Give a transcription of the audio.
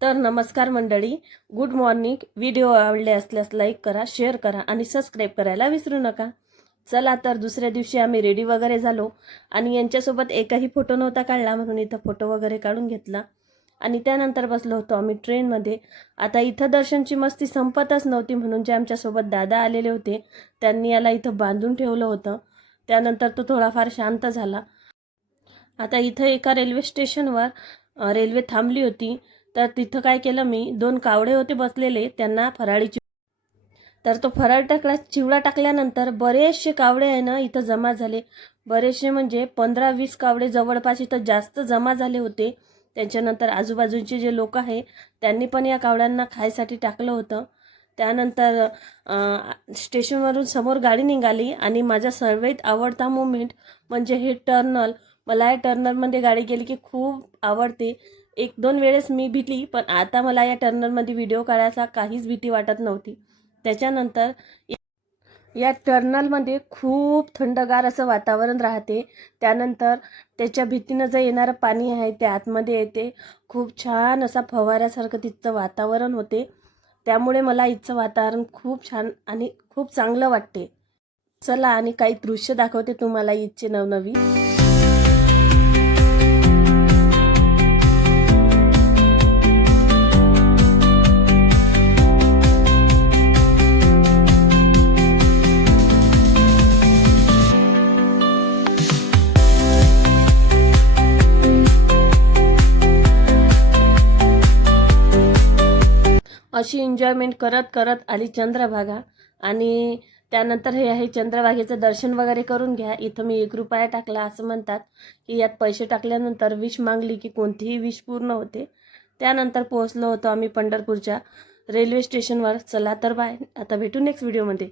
तर नमस्कार मंडळी, गुड मॉर्निंग। व्हिडिओ आवडले असल्यास लाईक करा, शेअर करा आणि सबस्क्राईब करायला विसरू नका। चला तर दुसऱ्या दिवशी आम्ही रेडी वगैरे झालो आणि यांच्यासोबत एकही फोटो नव्हता काढला, म्हणून इथं फोटो वगैरे काढून घेतला आणि त्यानंतर बसलो होतो आम्ही ट्रेनमध्ये। आता इथं दर्शनची मस्ती संपतच नव्हती, म्हणून जे आमच्यासोबत दादा आलेले होते त्यांनी याला इथं बांधून ठेवलं होतं। त्यानंतर तो थोडाफार शांत झाला। आता इथं एका रेल्वे स्टेशनवर रेल्वे थांबली होती, तर तिथं काय केलं मी, दोन कावडे होते बसलेले, त्यांना फराळी तर तो फराळ टाकला, चिवडा टाकल्यानंतर बरेचसे कावडे आहे ना इथं जमा झाले। बरेचसे म्हणजे 15-20 कावडे जवळपास इथं जास्त जमा झाले होते। त्याच्यानंतर आजूबाजूचे जे लोक आहे त्यांनी पण या कावड्यांना खायसाठी टाकलं होतं। त्यानंतर स्टेशनवरून समोर गाडी निघाली आणि माझा सर्वात आवडता मोमेंट म्हणजे हे टर्नल। मला या टर्नलमध्ये गाडी गेली की खूप आवडते। एक दोन वेळेस मी भीती, पण आता मला या टर्नलमध्ये व्हिडिओ काढायचा काहीच भीती वाटत नव्हती। त्याच्यानंतर या टर्नलमध्ये खूप थंडगार असं वातावरण राहते। त्यानंतर त्याच्या भीतीनं जे येणारं पाणी आहे ते आतमध्ये येते, खूप छान असा फवाऱ्यासारखं तिथचं वातावरण होते। त्यामुळे मला इथचं वातावरण खूप छान आणि खूप चांगलं वाटते। चला आणि काही दृश्य दाखवते तुम्हाला इथचे नवनवीन। अशी एन्जॉयमेंट करत करत आली चंद्रभागा आणि त्यानंतर हे आहे चंद्रभागेचं दर्शन वगैरे करून घ्या। इथं मी 1 रुपया टाकला, असं म्हणतात की यात पैसे टाकल्यानंतर विश मागली की कोणतीही विश पूर्ण होते। त्यानंतर पोहोचलो होतो आम्ही पंढरपूरच्या रेल्वे स्टेशनवर। चला तर बाय, आता भेटू नेक्स्ट व्हिडिओमध्ये।